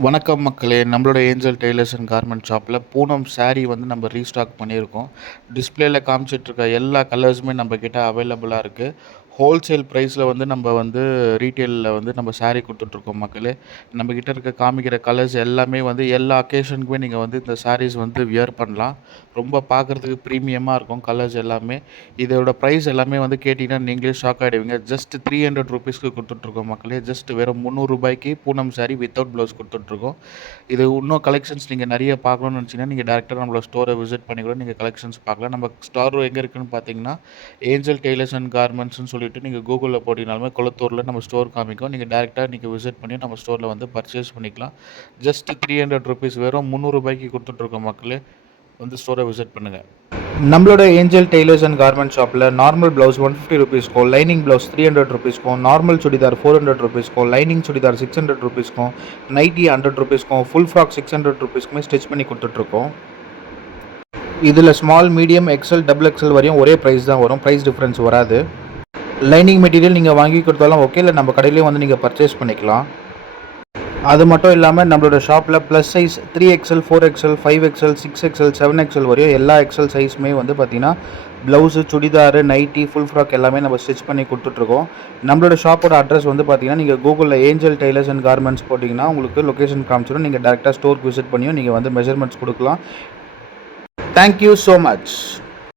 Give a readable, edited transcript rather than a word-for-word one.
வணக்கம் மக்களே! நம்மளோட ஏஞ்சல் டெய்லர்ஸ் அண்ட் கார்மெண்ட் ஷாப்பில பூனம் சாரீ வந்து நம்ம ரீஸ்டாக் பண்ணியிருக்கோம். டிஸ்ப்ளேல காமிச்சிட்ருக்க எல்லா கலர்ஸுமே நம்மக்கிட்ட அவைலபிளா இருக்கு. ஹோல்சேல் ப்ரைஸில் வந்து நம்ம வந்து ரீட்டெயிலில் வந்து நம்ம சாரீ குடுத்துட்ருக்கோம் மக்களே. நம்மக்கிட்ட இருக்க காமிக்கிற கலர்ஸ் எல்லாமே வந்து எல்லா அக்கேஷனுக்குமே நீங்கள் வந்து இந்த சாரீஸ் வந்து வியர் பண்ணலாம். ரொம்ப பார்க்குறதுக்கு ப்ரீமியமாக இருக்கும் கலர்ஸ் எல்லாமே. இதோட ப்ரைஸ் எல்லாமே வந்து கேட்டிங்கன்னா நீங்களே ஷாக் ஆகிடுவீங்க. ஜஸ்ட் ₹300க்கு குடுத்துட்ருக்கோம் மக்களே. ஜஸ்ட் வெறும் ₹300க்கு பூனம் சாரீ வித்தவுட் ப்ளவுஸ் குடுத்துட்ருக்கோம். இது இன்னும் கலெக்ஷன்ஸ் நீங்கள் நிறைய பார்க்கணும்னு நினச்சிங்கன்னா, நீங்கள் டேரெக்ட்டா நம்மளோட ஸ்டோரை விசிட் பண்ணி கூட நீங்கள் கலெக்ஷன்ஸ் பார்க்கலாம். நம்ம ஸ்டோர் எங்கே இருக்குன்னு பார்த்தீங்கன்னா, ஏஞ்சல் டெய்லர்ஸ் அண்ட் கார்மெண்ட்ஸ்ன்னு சொல்லிட்டு நீங்கள் கூகுளில் போட்டிங்கனாலுமே கொளத்தூரில் நம்ம ஸ்டோர் காமிக்கும். நீங்கள் டேரெக்ட்டா நீங்கள் விசிட் பண்ணி நம்ம ஸ்டோரில் வந்து பர்ச்சேஸ் பண்ணிக்கலாம். ஜஸ்ட் ₹300 வெறும் ₹300க்கு குடுத்துட்ருக்கோம் மக்களே. வந்து ஸ்டோரை விசிட் பண்ணுங்கள். நம்மளோட ஏஞ்சல் டெய்லர்ஸ் அண்ட் கார்மெண்ட் ஷாப்பில் நார்மல் ப்ளவுஸ் ₹150க்கும், லைனிங் ப்ளவுஸ் ₹300க்கும், நார்மல் சுடிதார் ₹400க்கும், லைனிங் சுடிதார் ₹600க்கும், நைட்டி ₹100க்கும், ஃபுல் ஃப்ராக் ₹600க்குமே ஸ்டிச் பண்ணி கொடுத்துட்ருக்கோம். இதில் small, medium, XL, double XL வரையும் ஒரே ப்ரைஸ் தான் வரும். ப்ரைஸ் டிஃப்ரென்ஸ் வராது. லைனிங் மெட்டீரியல் நீங்கள் வாங்கி கொடுத்தாலும் ஓகே, இல்லை நம்ம கடையிலேயே வந்து நீங்கள் பர்ச்சேஸ் பண்ணிக்கலாம். அது மட்டும் இல்லாமல் நம்மளோட ஷாப்பில் plus size 3XL, 4XL, 5XL, 6XL, 7XL வரையும் எல்லா எக்ஸல் சைஸுமே வந்து பார்த்திங்கன்னா blouse, churidar, nighty, full frock எல்லாமே நம்ம ஸ்டிச் பண்ணி கொடுத்துட்ருக்கோம். நம்மளோட ஷாப்போட அட்ரஸ் வந்து பார்த்திங்கன்னா, நீங்கள் கூகுளில் ஏஞ்சல் டெய்லர்ஸ் அண்ட் கார்மெண்ட்ஸ் போட்டிங்கன்னா உங்களுக்கு லொக்கேஷன் காமிச்சிடும். நீங்கள் டேரெக்டாக ஸ்டோருக்கு விசிட் பண்ணியும் நீங்கள் வந்து மெஷர்மெண்ட்ஸ் கொடுக்கலாம். Thank you so much.